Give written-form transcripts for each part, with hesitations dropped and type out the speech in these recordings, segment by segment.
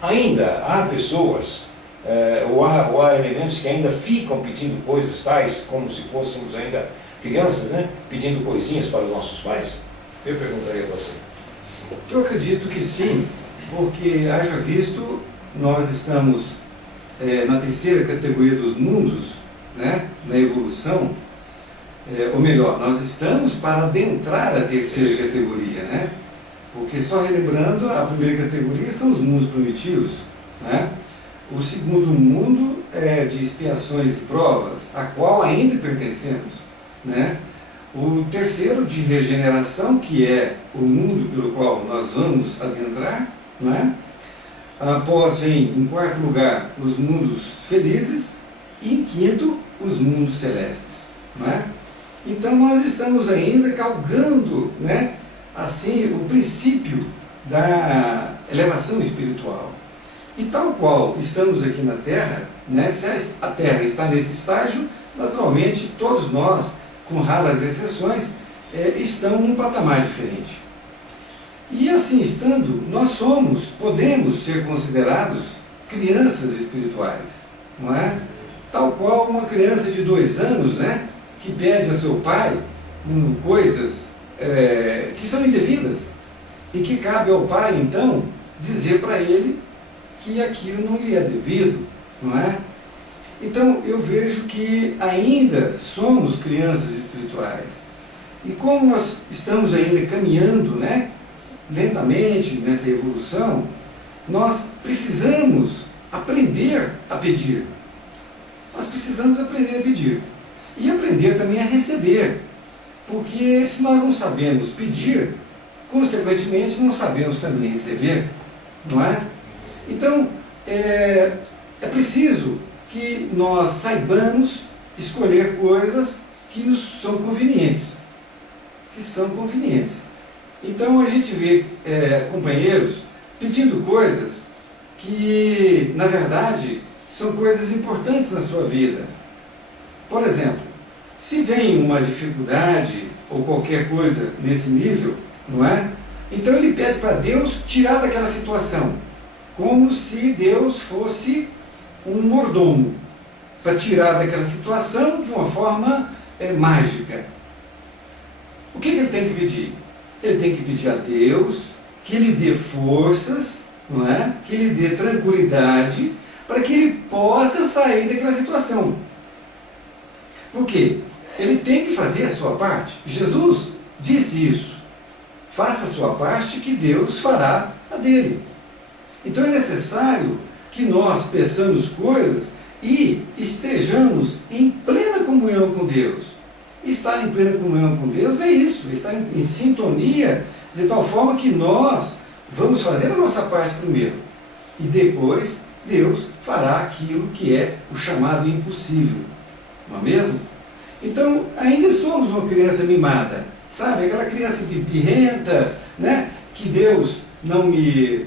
ainda há pessoas, ou há elementos que ainda ficam pedindo coisas tais, como se fôssemos ainda crianças, né? Pedindo coisinhas para os nossos pais? Eu perguntaria a você. Eu acredito que sim, porque, haja visto, nós estamos na terceira categoria dos mundos, né? Na evolução, ou melhor, nós estamos para adentrar a terceira categoria, né? Porque, só relembrando, a primeira categoria são os mundos primitivos, né? O segundo mundo é de expiações e provas, a qual ainda pertencemos, né? O terceiro, de regeneração, que é o mundo pelo qual nós vamos adentrar, né? Após vem, em quarto lugar, os mundos felizes, e em quinto, os mundos celestes, né? Então nós estamos ainda galgando, né, assim, o princípio da elevação espiritual. E tal qual estamos aqui na Terra, né, se a Terra está nesse estágio, naturalmente todos nós, com raras exceções, estão num patamar diferente. E assim estando, nós podemos ser considerados crianças espirituais, não é? Tal qual uma criança de 2 anos, né, que pede a seu pai coisas que são indevidas, e que cabe ao pai, então, dizer para ele que aquilo não lhe é devido, não é? Então, eu vejo que ainda somos crianças espirituais. E como nós estamos ainda caminhando, né, lentamente nessa evolução, nós precisamos aprender a pedir. Nós precisamos aprender a pedir. E aprender também a receber. Porque se nós não sabemos pedir, consequentemente não sabemos também receber, não é? Então, é preciso que nós saibamos escolher coisas que nos são convenientes. Que são convenientes. Então a gente vê companheiros pedindo coisas que, na verdade, são coisas importantes na sua vida. Por exemplo, se vem uma dificuldade ou qualquer coisa nesse nível, não é? Então ele pede para Deus tirar daquela situação, como se Deus fosse um mordomo, para tirar daquela situação de uma forma mágica. O que ele tem que pedir? Ele tem que pedir a Deus que lhe dê forças, não é? Que lhe dê tranquilidade, para que ele possa sair daquela situação. Por quê? Ele tem que fazer a sua parte. Jesus disse isso. Faça a sua parte que Deus fará a dele. Então é necessário que nós peçamos coisas e estejamos em plena comunhão com Deus. Estar em plena comunhão com Deus é isso, estar em sintonia, de tal forma que nós vamos fazer a nossa parte primeiro. E depois Deus fará aquilo que é o chamado impossível. Não é mesmo? Então, ainda somos uma criança mimada, sabe? Aquela criança birrenta, né? Que Deus não me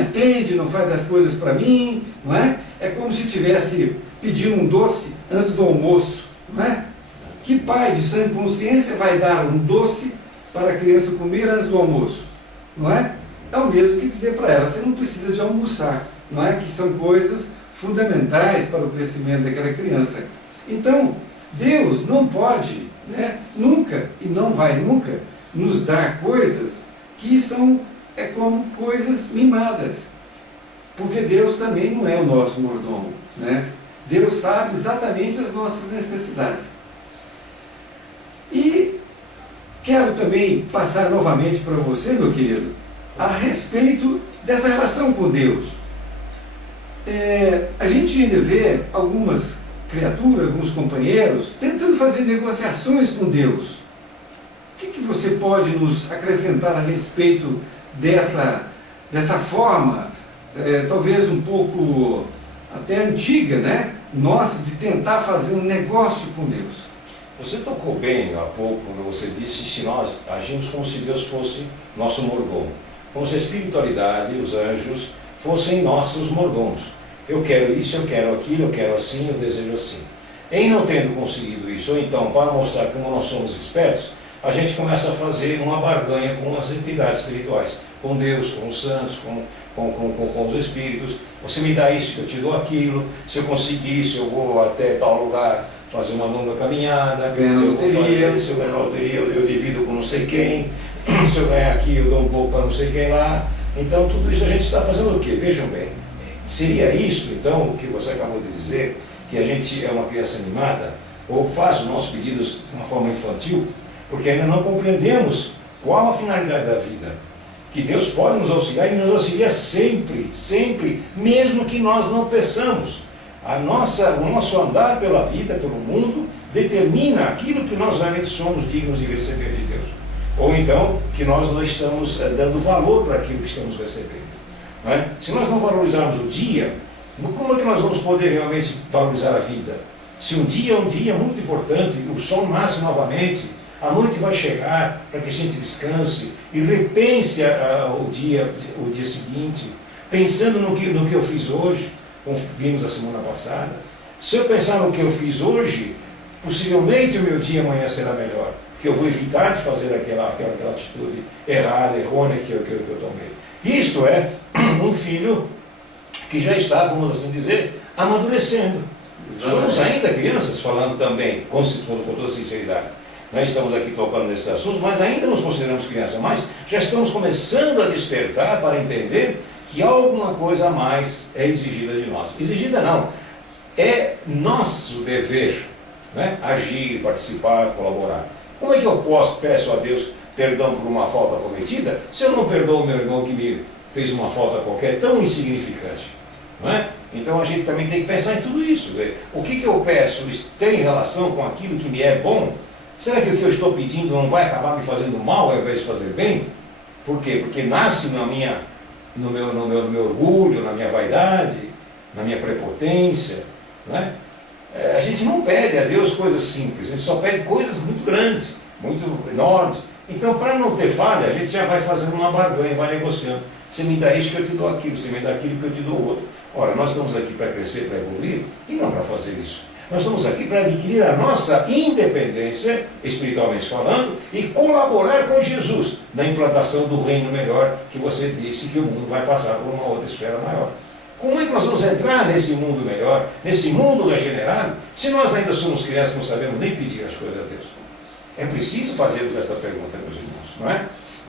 atende, não faz as coisas para mim, não é? É como se tivesse pedindo um doce antes do almoço, não é? Que pai de sã consciência vai dar um doce para a criança comer antes do almoço, não é? É o mesmo que dizer para ela, você não precisa de almoçar, não é? Que são coisas fundamentais para o crescimento daquela criança. Então, Deus não pode, né, nunca, e não vai nunca, nos dar coisas que são como coisas mimadas. Porque Deus também não é o nosso mordomo, né? Deus sabe exatamente as nossas necessidades. E quero também passar novamente para você, meu querido, a respeito dessa relação com Deus. A gente ainda vê algumas criaturas, alguns companheiros, tentando fazer negociações com Deus. O que você pode nos acrescentar a respeito dessa forma, talvez um pouco até antiga, né? Nossa, de tentar fazer um negócio com Deus? Você tocou bem há pouco quando você disse se nós agimos como se Deus fosse nosso mordomo, como se a espiritualidade e os anjos fossem nossos mordomos. Eu quero isso, eu quero aquilo, eu quero assim, eu desejo assim. Em não tendo conseguido isso, ou então para mostrar como nós somos espertos, a gente começa a fazer uma barganha com as entidades espirituais, com Deus, com os santos, com os Espíritos. Você me dá isso, que eu te dou aquilo. Se eu conseguir isso, eu vou até tal lugar fazer uma longa caminhada. Ganhar na loteria. Se eu ganhar na loteria, eu divido com não sei quem. Se eu ganhar aqui, eu dou um pouco para não sei quem lá. Então, tudo isso a gente está fazendo o quê? Vejam bem. Seria isso, então, o que você acabou de dizer, que a gente é uma criança animada, ou faz os nossos pedidos de uma forma infantil, porque ainda não compreendemos qual a finalidade da vida. Que Deus pode nos auxiliar e nos auxilia sempre, sempre, mesmo que nós não peçamos. O nosso andar pela vida, pelo mundo, determina aquilo que nós realmente somos dignos de receber de Deus. Ou então, que nós não estamos dando valor para aquilo que estamos recebendo. Não é? Se nós não valorizarmos o dia, como é que nós vamos poder realmente valorizar a vida? Se um dia é um dia muito importante, o sol nasce novamente, a noite vai chegar para que a gente descanse e repense o dia seguinte, pensando no que eu fiz hoje, como vimos a semana passada. Se eu pensar no que eu fiz hoje, possivelmente o meu dia amanhã será melhor, porque eu vou evitar de fazer aquela atitude errada, errônea que eu tomei. Isto é um filho que já está, vamos assim dizer, amadurecendo. Somos ainda crianças, falando também, com toda sinceridade. Nós estamos aqui tocando nesses assuntos, mas ainda nos consideramos crianças, mas já estamos começando a despertar para entender que alguma coisa a mais é exigida de nós. Exigida não, é nosso dever, né? Agir, participar, colaborar. Como é que eu peço a Deus perdão por uma falta cometida, se eu não perdoo o meu irmão que me fez uma falta qualquer tão insignificante? Não é? Então a gente também tem que pensar em tudo isso. O que eu peço tem relação com aquilo que me é bom? Será que o que eu estou pedindo não vai acabar me fazendo mal ao invés de fazer bem? Por quê? Porque nasce no meu orgulho, na minha vaidade, na minha prepotência. Não é? A gente não pede a Deus coisas simples, a gente só pede coisas muito grandes, muito enormes. Então, para não ter falha, a gente já vai fazendo uma barganha, vai negociando. Você me dá isso que eu te dou aquilo, você me dá aquilo que eu te dou outro. Ora, nós estamos aqui para crescer, para evoluir, e não para fazer isso. Nós estamos aqui para adquirir a nossa independência, espiritualmente falando, e colaborar com Jesus na implantação do reino melhor que você disse que o mundo vai passar por uma outra esfera maior. Como é que nós vamos entrar nesse mundo melhor, nesse mundo regenerado, se nós ainda somos crianças e não sabemos nem pedir as coisas a Deus? É preciso fazermos essa pergunta, meus irmãos, não é?